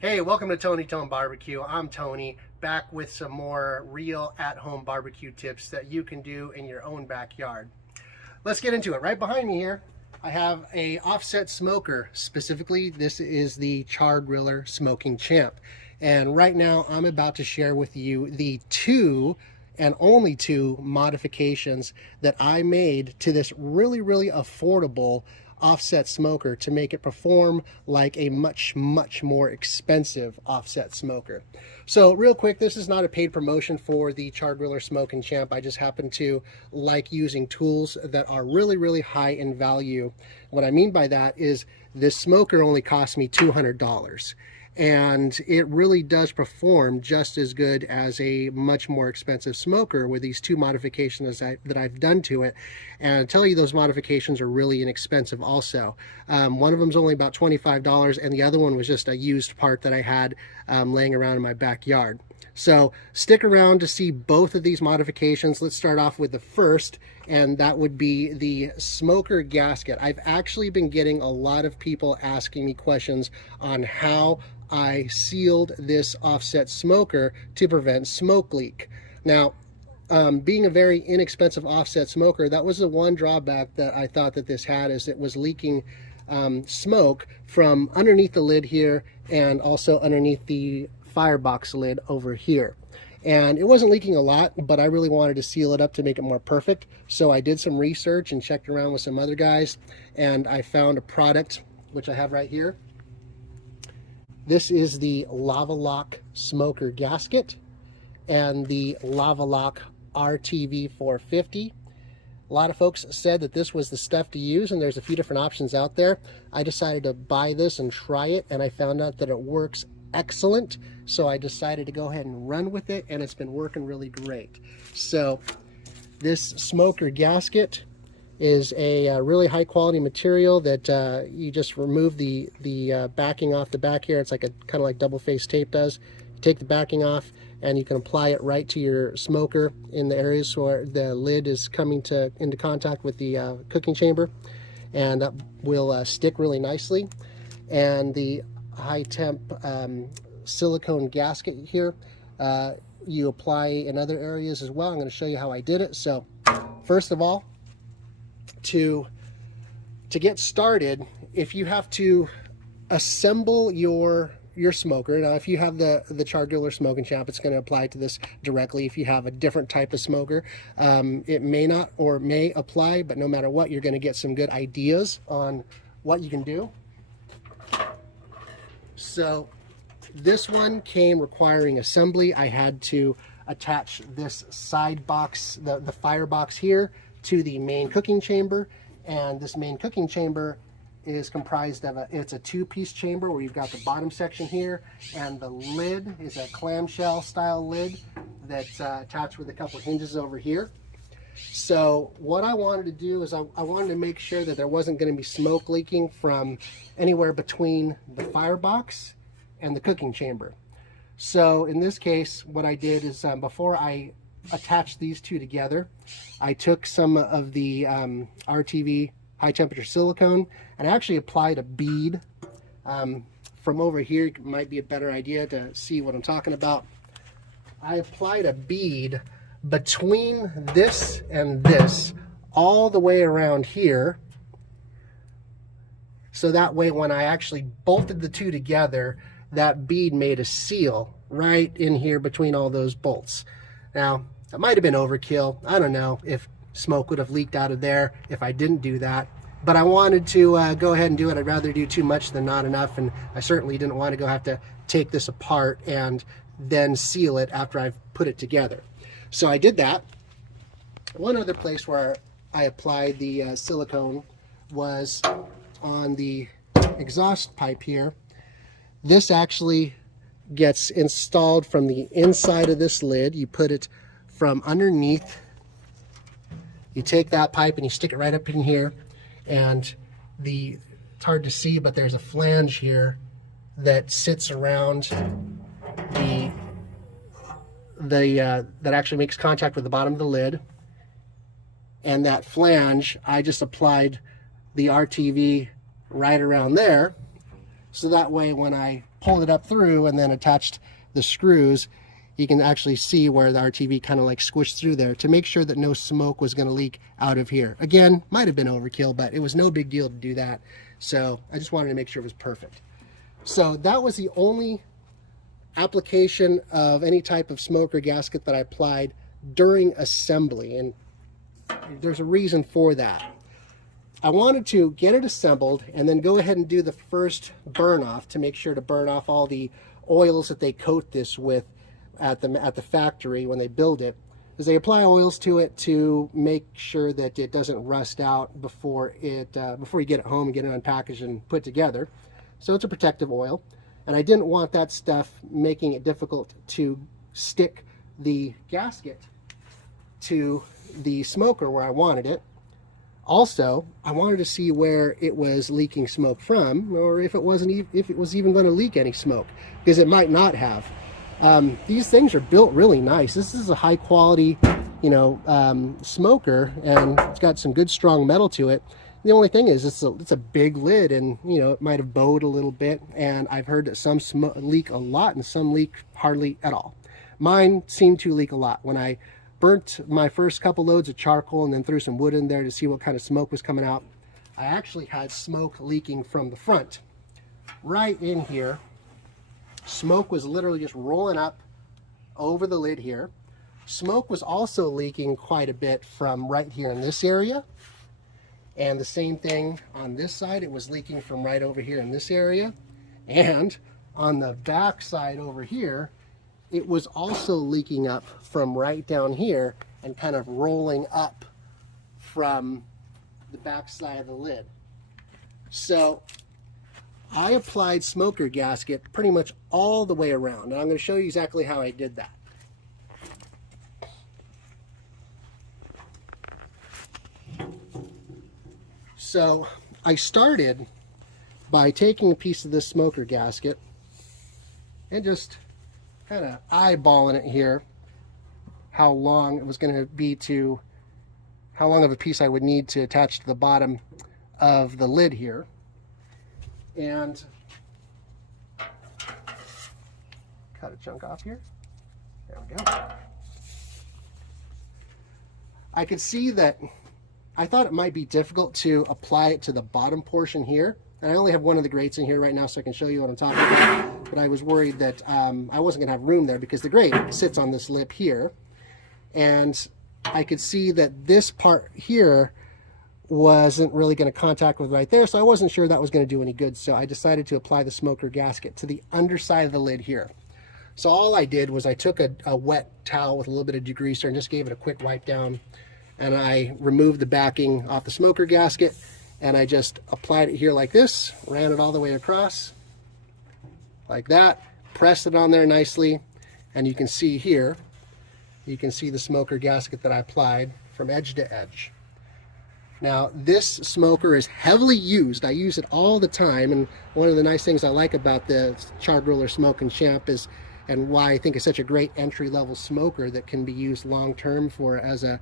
Hey, welcome to Tony Tone Barbecue. I'm Tony, back with some more real at-home barbecue tips that you can do in your own backyard. Let's get into it. Right behind me here, I have a offset smoker. Specifically, this is the Char Griller Smoking Champ. And right now, I'm about to share with you the two and only two modifications that I made to this really affordable offset smoker to make it perform like a much more expensive offset smoker. So real quick, this is not a paid promotion for the Char Griller Smoking Champ. I just happen to like using tools that are really high in value. What I mean by that is this smoker only cost me $200. And it really does perform just as good as a much more expensive smoker with these two modifications that I've done to it. And I'll tell you, those modifications are really inexpensive also. One of them is only about $25, and the other one was just a used part that I had laying around in my backyard. So stick around to see both of these modifications. Let's start off with the first, and that would be the Smoker Gasket. I've actually been getting a lot of people asking me questions on how I sealed this offset smoker to prevent smoke leak. Now, being a very inexpensive offset smoker, that was the one drawback that I thought that this had, is it was leaking smoke from underneath the lid here and also underneath the firebox lid over here. And it wasn't leaking a lot, but I really wanted to seal it up to make it more perfect. So I did some research and checked around with some other guys, and I found a product which I have right here. This is the LavaLock Smoker Gasket and the LavaLock RTV 450. A lot of folks said that this was the stuff to use, and there's a few different options out there. I decided to buy this and try it, and I found out that it works excellent. So I decided to go ahead and run with it, and it's been working really great. So this Smoker Gasket is a really high quality material that you just remove the backing off the back here. It's like a kind of like double face tape does. You take the backing off and you can apply it right to your smoker in the areas where the lid is coming into contact with the cooking chamber, and that will stick really nicely. And the high temp silicone gasket here, you apply in other areas as well. I'm going to show you how I did it. So first of all, to get started, if you have to assemble your smoker, now if you have the Char Griller Smoking Champ, it's going to apply to this directly. If you have a different type of smoker, it may not or may apply, but no matter what, you're going to get some good ideas on what you can do. So this one came requiring assembly. I had to attach this side box, the firebox here, to the main cooking chamber. And this main cooking chamber is comprised of it's a two-piece chamber where you've got the bottom section here, and the lid is a clamshell style lid that's attached with a couple of hinges over here. So what I wanted to do is I wanted to make sure that there wasn't going to be smoke leaking from anywhere between the firebox and the cooking chamber. So in this case, what I did is before I attached these two together, I took some of the RTV high temperature silicone and I actually applied a bead from over here. It might be a better idea to see what I'm talking about. I applied a bead between this and this all the way around here, so that way when I actually bolted the two together, that bead made a seal right in here between all those bolts. Now, that might have been overkill. I don't know if smoke would have leaked out of there if I didn't do that, but I wanted to go ahead and do it. I'd rather do too much than not enough, and I certainly didn't want to have to take this apart and then seal it after I've put it together. So I did that. One other place where I applied the silicone was on the exhaust pipe here. This actually gets installed from the inside of this lid. You put it from underneath. You take that pipe and you stick it right up in here, and it's hard to see, but there's a flange here that sits around that actually makes contact with the bottom of the lid. And that flange, I just applied the RTV right around there, so that way when I pulled it up through and then attached the screws, you can actually see where the RTV kind of like squished through there to make sure that no smoke was going to leak out of here. Again, might have been overkill, but it was no big deal to do that. So I just wanted to make sure it was perfect. So that was the only application of any type of smoker gasket that I applied during assembly, and there's a reason for that. I wanted to get it assembled and then go ahead and do the first burn off to make sure to burn off all the oils that they coat this with at the factory when they build it, is they apply oils to it to make sure that it doesn't rust out before you get it home and get it unpackaged and put together. So it's a protective oil, and I didn't want that stuff making it difficult to stick the gasket to the smoker where I wanted it. Also, I wanted to see where it was leaking smoke from, or if it was even going to leak any smoke, because it might not have. These things are built really nice. This is a high quality, smoker, and it's got some good strong metal to it. The only thing is it's a big lid, and it might have bowed a little bit, and I've heard that some leak a lot and some leak hardly at all. Mine seemed to leak a lot. When I burnt my first couple loads of charcoal and then threw some wood in there to see what kind of smoke was coming out, I actually had smoke leaking from the front. Right in here, smoke was literally just rolling up over the lid here. Smoke was also leaking quite a bit from right here in this area. And the same thing on this side, it was leaking from right over here in this area. And on the back side over here, it was also leaking up from right down here and kind of rolling up from the back side of the lid. So I applied smoker gasket pretty much all the way around, and I'm going to show you exactly how I did that. So I started by taking a piece of this smoker gasket and just kind of eyeballing it here, how long it was going to be how long of a piece I would need to attach to the bottom of the lid here. And cut a chunk off here. There we go. I could see that I thought it might be difficult to apply it to the bottom portion here. And I only have one of the grates in here right now, so I can show you what I'm talking about. But I was worried that I wasn't going to have room there because the grate sits on this lip here. And I could see that this part here wasn't really going to contact with right there, so I wasn't sure that was going to do any good. So I decided to apply the smoker gasket to the underside of the lid here. So all I did was I took a wet towel with a little bit of degreaser and just gave it a quick wipe down. And I removed the backing off the smoker gasket, and I just applied it here like this, ran it all the way across like that, pressed it on there nicely, and you can see here, you can see the smoker gasket that I applied from edge to edge. Now this smoker is heavily used. I use it all the time, and one of the nice things I like about the Char Griller Smoke and Champ is, and why I think it's such a great entry-level smoker that can be used long-term for as a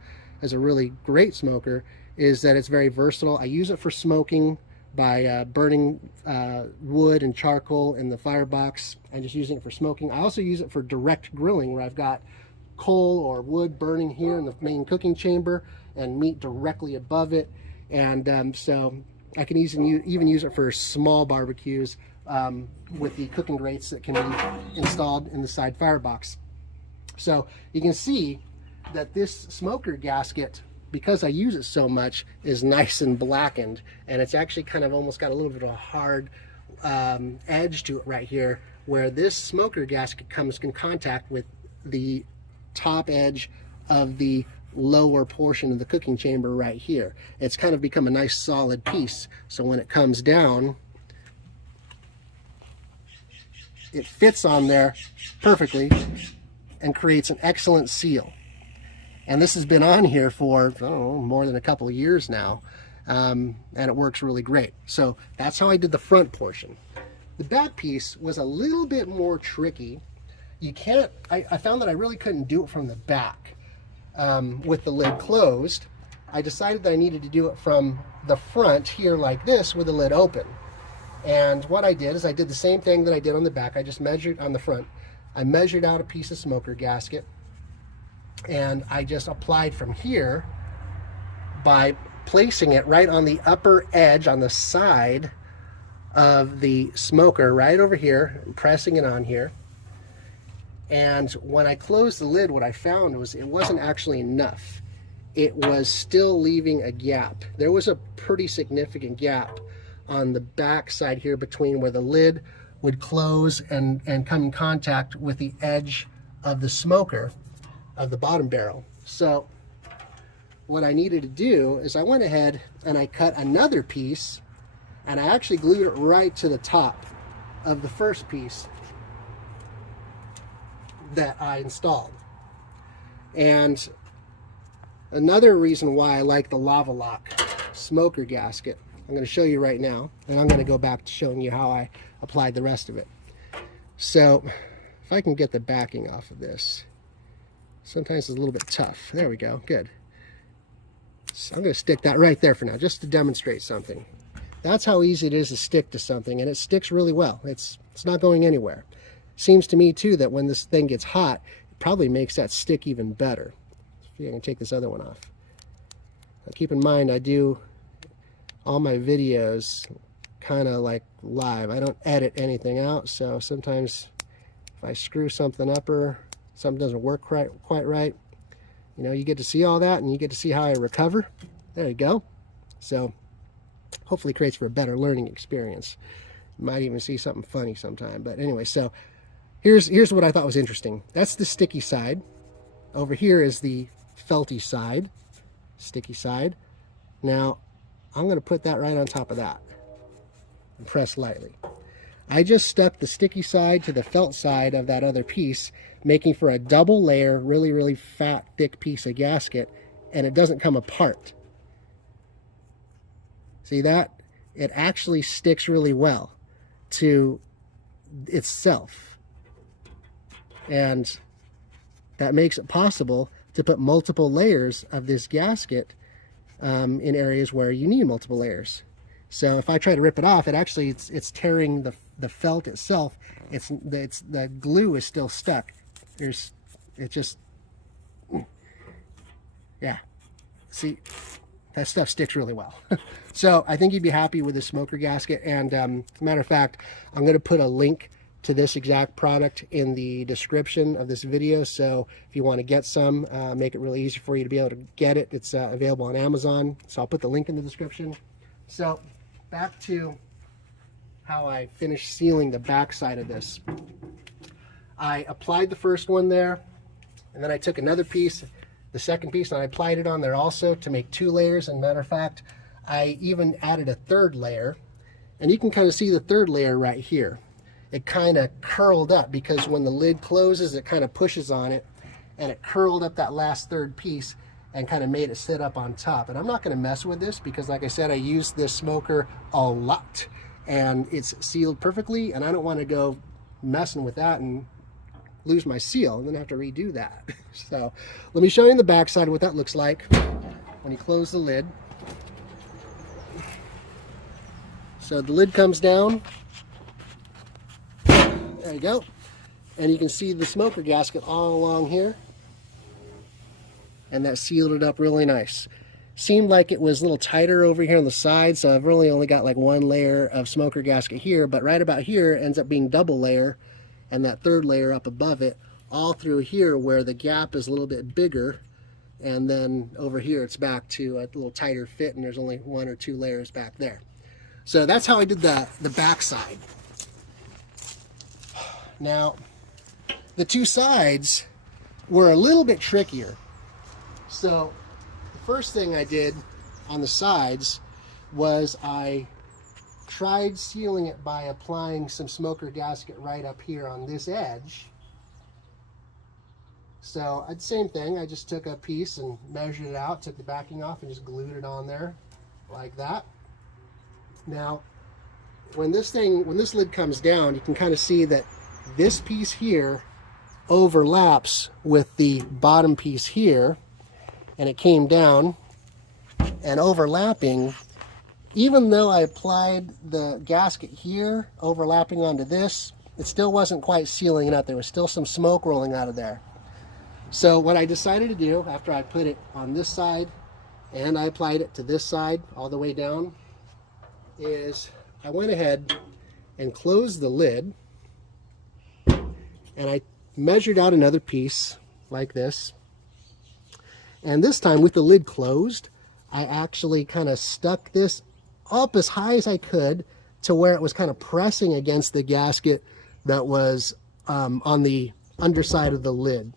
really great smoker, is that it's very versatile. I use it for smoking by burning wood and charcoal in the firebox and just using it for smoking. I also use it for direct grilling, where I've got coal or wood burning here in the main cooking chamber and meat directly above it. And so I can even use it for small barbecues with the cooking grates that can be installed in the side firebox. So you can see that this smoker gasket, because I use it so much, is nice and blackened, and it's actually kind of almost got a little bit of a hard edge to it right here, where this smoker gasket comes in contact with the top edge of the lower portion of the cooking chamber right here. It's kind of become a nice solid piece, so when it comes down, it fits on there perfectly and creates an excellent seal. And this has been on here for, I don't know, more than a couple of years now, and it works really great. So that's how I did the front portion. The back piece was a little bit more tricky. I found that I really couldn't do it from the back with the lid closed. I decided that I needed to do it from the front here like this with the lid open. And what I did is I did the same thing that I did on the back. I just measured on the front. I measured out a piece of smoker gasket, and I just applied from here by placing it right on the upper edge on the side of the smoker, right over here, and pressing it on here. And when I closed the lid, what I found was it wasn't actually enough. It was still leaving a gap. There was a pretty significant gap on the back side here between where the lid would close and come in contact with the edge of the smoker of the bottom barrel. So what I needed to do is I went ahead and I cut another piece, and I actually glued it right to the top of the first piece that I installed. And another reason why I like the LavaLock smoker gasket, I'm going to show you right now, and I'm going to go back to showing you how I applied the rest of it. So if I can get the backing off of this, sometimes it's a little bit tough. There we go, good. So I'm going to stick that right there for now, just to demonstrate something. That's how easy it is to stick to something, and it sticks really well. It's not going anywhere. Seems to me too that when this thing gets hot, it probably makes that stick even better. See if I can take this other one off. Now, keep in mind, I do all my videos kind of like live. I don't edit anything out, so sometimes if I screw something up or something doesn't work quite right, you know, you get to see all that, and you get to see how I recover. There you go. So hopefully creates for a better learning experience. You might even see something funny sometime. But anyway, so here's what I thought was interesting. That's the sticky side. Over here is the felty side, sticky side. Now I'm going to put that right on top of that and press lightly. I just stuck the sticky side to the felt side of that other piece, making for a double layer, really fat, thick piece of gasket, and it doesn't come apart. See that? It actually sticks really well to itself. And that makes it possible to put multiple layers of this gasket in areas where you need multiple layers. So if I try to rip it off, it's tearing the felt itself. The glue is still stuck. Yeah. See, that stuff sticks really well. So I think you'd be happy with the smoker gasket. And as a matter of fact, I'm going to put a link to this exact product in the description of this video. So if you want to get some, make it really easy for you to be able to get it. It's available on Amazon. So I'll put the link in the description. So back to how I finished sealing the back side of this. I applied the first one there, and then I took another piece, the second piece, and I applied it on there also to make 2 layers. And matter of fact, I even added a 3rd layer, and you can kind of see the 3rd layer right here. It kind of curled up because when the lid closes, it kind of pushes on it, and it curled up that last 3rd piece and kind of made it sit up on top. And I'm not going to mess with this because, like I said, I use this smoker a lot, and it's sealed perfectly, and I don't want to go messing with that and lose my seal and then have to redo that. So let me show you the back side what that looks like when you close the lid. So the lid comes down. There you go. And you can see the smoker gasket all along here. And that sealed it up really nice. Seemed like it was a little tighter over here on the side, so I've really only got like 1 layer of smoker gasket here, but right about here it ends up being double layer, and that 3rd layer up above it, all through here where the gap is a little bit bigger, and then over here it's back to a little tighter fit, and there's only 1 or 2 layers back there. So that's how I did the back side. Now, the 2 sides were a little bit trickier. So the first thing I did on the sides was I tried sealing it by applying some smoker gasket right up here on this edge. So same thing, I just took a piece and measured it out, took the backing off, and just glued it on there like that. Now, when this lid comes down, you can kind of see that this piece here overlaps with the bottom piece here, and it came down, and overlapping even though I applied the gasket here, overlapping onto this, it still wasn't quite sealing it up. There was still some smoke rolling out of there. So what I decided to do after I put it on this side and I applied it to this side all the way down is I went ahead and closed the lid, and I measured out another piece like this. And this time with the lid closed, I actually kind of stuck this up as high as I could to where it was kind of pressing against the gasket that was on the underside of the lid.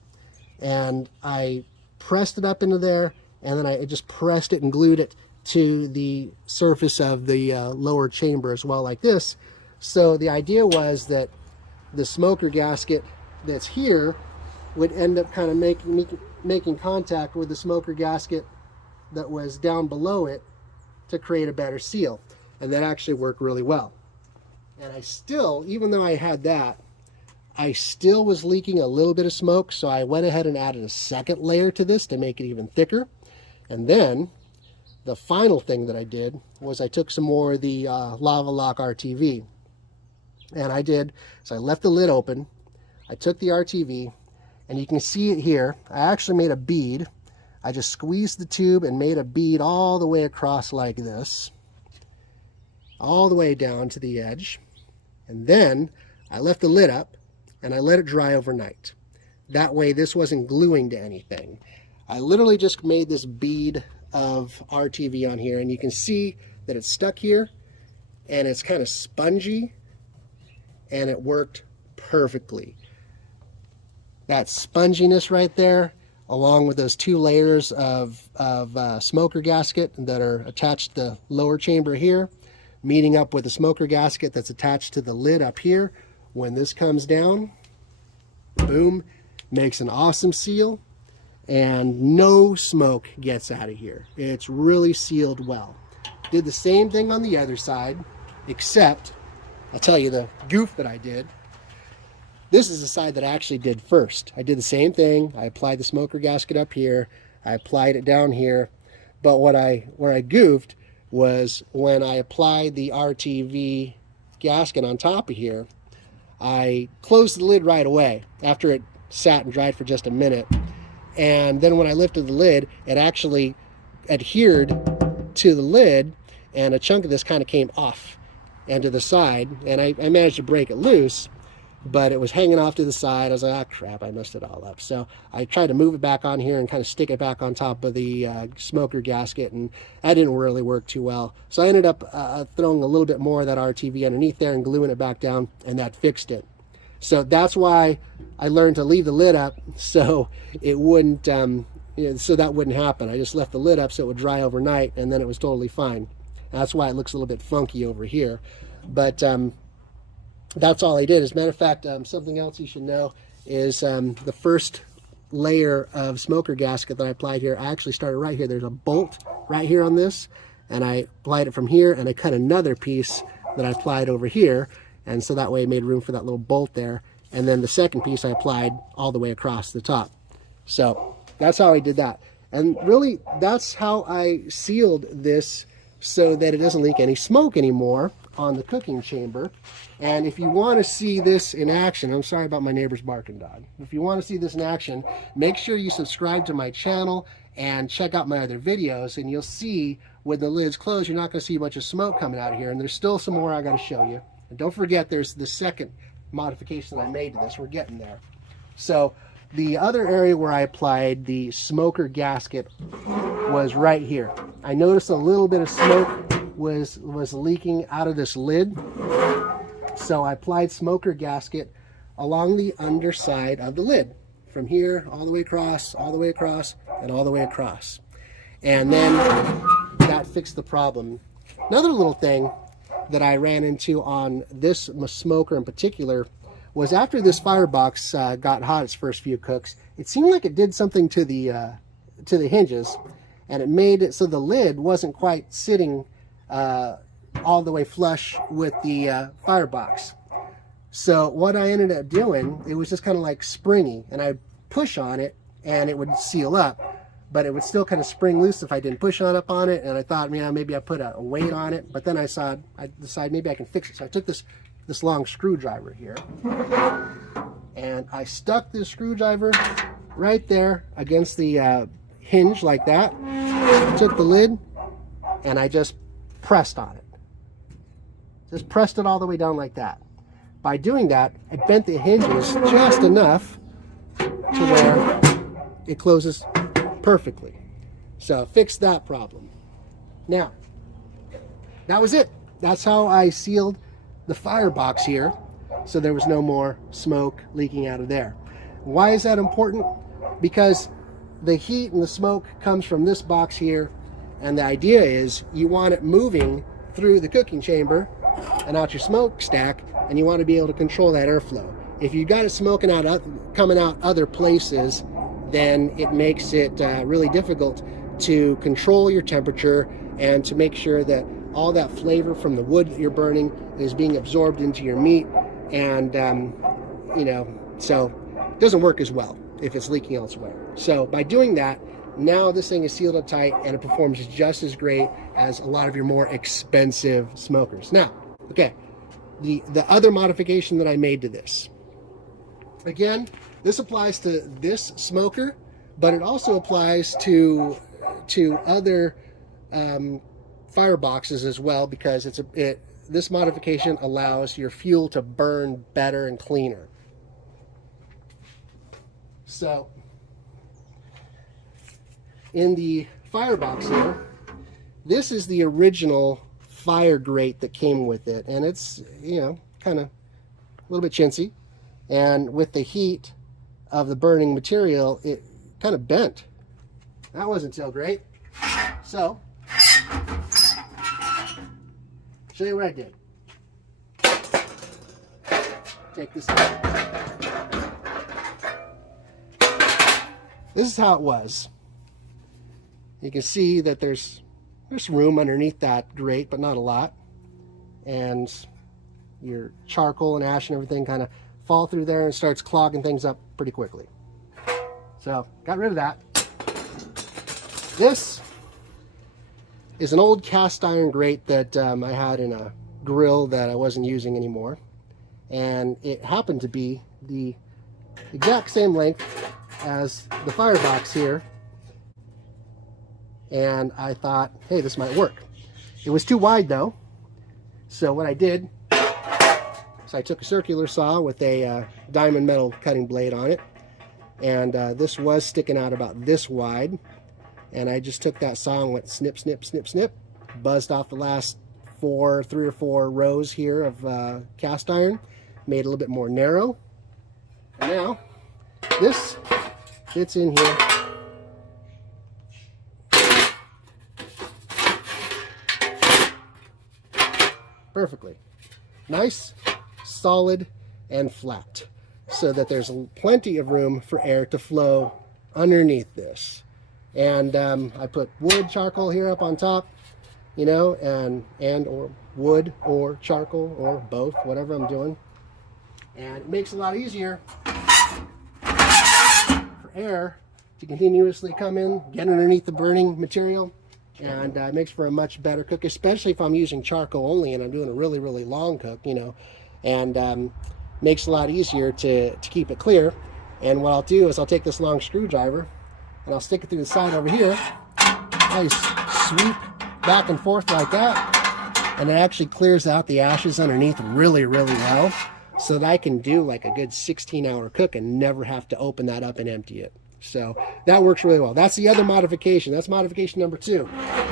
And I pressed it up into there, and then I just pressed it and glued it to the surface of the lower chamber as well, like this. So the idea was that the smoker gasket that's here would end up kind of making contact with the smoker gasket that was down below it to create a better seal. And that actually worked really well. And I still, even though I had that, I still was leaking a little bit of smoke, so I went ahead and added a second layer to this to make it even thicker. And then the final thing that I did was I took some more of the LavaLock RTV. And I did, so I left the lid open, I took the RTV, and you can see it here. I actually made a bead. I just squeezed the tube and made a bead all the way across like this, all the way down to the edge. And then I left the lid up and I let it dry overnight. That way this wasn't gluing to anything. I literally just made this bead of RTV on here, and you can see that it's stuck here and it's kind of spongy, and it worked perfectly. That sponginess right there, along with those two layers of smoker gasket that are attached to the lower chamber here, meeting up with the smoker gasket that's attached to the lid up here. When this comes down, boom, makes an awesome seal, and no smoke gets out of here. It's really sealed well. Did the same thing on the other side, except I'll tell you the goof that I did. This is the side that I actually did first. I did the same thing. I applied the smoker gasket up here. I applied it down here. But where I goofed was when I applied the RTV gasket on top of here, I closed the lid right away after it sat and dried for just a minute. And then when I lifted the lid, it actually adhered to the lid, and a chunk of this kind of came off and to the side. And I managed to break it loose, but it was hanging off to the side. I was like, ah, crap, I messed it all up. So I tried to move it back on here and kind of stick it back on top of the smoker gasket, and that didn't really work too well. So I ended up throwing a little bit more of that RTV underneath there and gluing it back down, and that fixed it. So that's why I learned to leave the lid up, so it wouldn't, so that wouldn't happen. I just left the lid up so it would dry overnight, and then it was totally fine. That's why it looks a little bit funky over here. But that's all I did. As a matter of fact, something else you should know is the first layer of smoker gasket that I applied here, I actually started right here. There's a bolt right here on this, and I applied it from here, and I cut another piece that I applied over here, and so that way I made room for that little bolt there. And then the second piece I applied all the way across the top. So that's how I did that. And really, that's how I sealed this so that it doesn't leak any smoke anymore on the cooking chamber. And if you want to see this in action, I'm sorry about my neighbor's barking dog. If you want to see this in action, make sure you subscribe to my channel and check out my other videos, and you'll see when the lid's closed, you're not going to see a bunch of smoke coming out of here. And there's still some more I got to show you. And don't forget, there's the second modification I made to this. We're getting there. So the other area where I applied the smoker gasket was right here. I noticed a little bit of smoke was leaking out of this lid. So I applied smoker gasket along the underside of the lid, from here all the way across, all the way across, and all the way across. And then that fixed the problem. Another little thing that I ran into on this smoker in particular was after this firebox got hot its first few cooks, it seemed like it did something to the hinges, and it made it so the lid wasn't quite sitting all the way flush with the firebox. So what I ended up doing, it was just kind of like springy, and I push on it and it would seal up. but it would still kind of spring loose if I didn't push up on it. And I thought, man, maybe I put a weight on it, but then I decided maybe I can fix it. So I took this long screwdriver here, and I stuck this screwdriver right there against the hinge like that. Took the lid and I just pressed on it. Just pressed it all the way down like that. By doing that, I bent the hinges just enough to where it closes perfectly. So fixed that problem. Now, that was it. That's how I sealed the firebox here, so there was no more smoke leaking out of there. Why is that important? Because the heat and the smoke comes from this box here, and the idea is you want it moving through the cooking chamber and out your smokestack, and you want to be able to control that airflow. If you got it smoking out, coming out other places, then it makes it really difficult to control your temperature and to make sure that all that flavor from the wood that you're burning is being absorbed into your meat, and you know, so it doesn't work as well if it's leaking elsewhere. So by doing that, now this thing is sealed up tight and it performs just as great as a lot of your more expensive smokers. Now, okay, the other modification that I made to this, again, this applies to this smoker, but it also applies to other fireboxes as well, because this modification allows your fuel to burn better and cleaner. So in the firebox here, this is the original fire grate that came with it, and it's, you know, kind of a little bit chintzy, and with the heat of the burning material, it kind of bent. That wasn't so great. So show you what I did. Take this out. This is how it was. You can see that there's room underneath that grate, but not a lot. And your charcoal and ash and everything kind of fall through there and starts clogging things up pretty quickly. So got rid of that. This is an old cast iron grate that I had in a grill that I wasn't using anymore. And it happened to be the exact same length as the firebox here. And I thought, hey, this might work. It was too wide though. So what I did, so I took a circular saw with a diamond metal cutting blade on it. And this was sticking out about this wide. And I just took that saw and went snip, snip, snip, snip. Buzzed off the last 3 or 4 rows here of cast iron. Made it a little bit more narrow. And now, this fits in here. Perfectly. Nice, solid, and flat. So that there's plenty of room for air to flow underneath this. And I put wood charcoal here up on top, you know, and or wood or charcoal or both, whatever I'm doing. And it makes it a lot easier for air to continuously come in, get underneath the burning material, and it makes for a much better cook, especially if I'm using charcoal only and I'm doing a really, really long cook, you know, and makes it a lot easier to keep it clear. And what I'll do is I'll take this long screwdriver and I'll stick it through the side over here. Nice sweep back and forth like that, and it actually clears out the ashes underneath really, really well, so that I can do like a good 16-hour cook and never have to open that up and empty it. So that works really well. That's the other modification. That's modification number 2.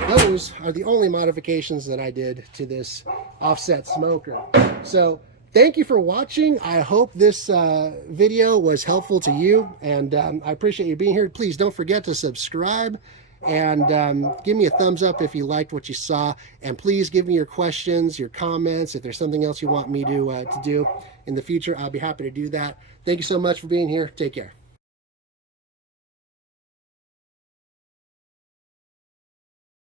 Those are the only modifications that I did to this offset smoker. So thank you for watching. I hope this video was helpful to you, and I appreciate you being here. Please don't forget to subscribe, and give me a thumbs up if you liked what you saw, and please give me your questions, your comments. If there's something else you want me to do in the future, I'll be happy to do that. Thank you so much for being here. Take care.